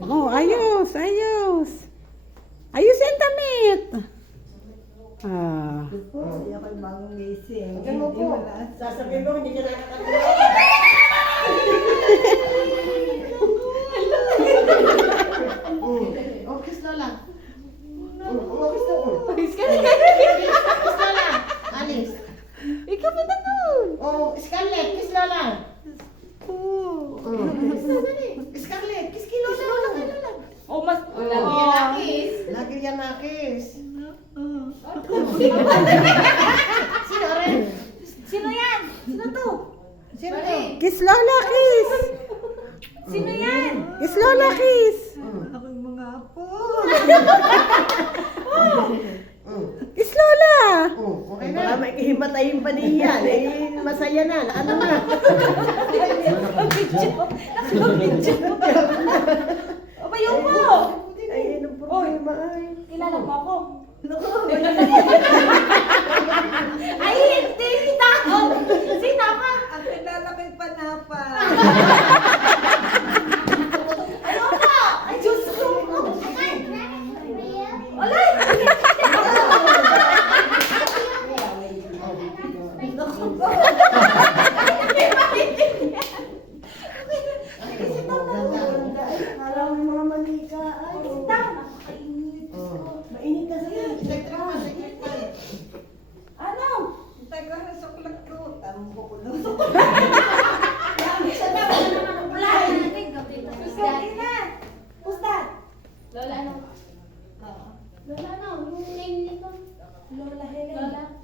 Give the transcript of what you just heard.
Oh, ayos, ayos. Ayos yung damit. Ah. Kaya ko'y bagong gising. Hanggang mo Hindi po. Sasabihin mo, hindi ka nakakagawa. Mm. Oh, kiss Lola. Mm, oh, kiss na. Kiss ka na. Alice. Ikaw pa na nun. Oh, Scarlett, kiss Lola. Oh. Scarlett, kiss kay Lola. Lola kay Lola. Oh, mas... Oh, lagi yan nakis. Lagi yan nakis. Sino rin? Sino yan? Sino to? Sino to? Kiss Lola, kiss. Sino yan? Kiss Lola, kiss. Mm. Ako'y mga apo. Kiss Lola. Oh, okay Baka na. may kahimatayin pa niyan. Eh, masaya na. Ano na? Umayo po! Ay, anong problema ay? Kilala mo ako? Ay, hindi kita! Sino ka? Ang kilala ko'y panapa. Ano po? Ay, Diyos ko! Alay! Oh. Lola, no. Yung name nito. Lola Helen. Lola.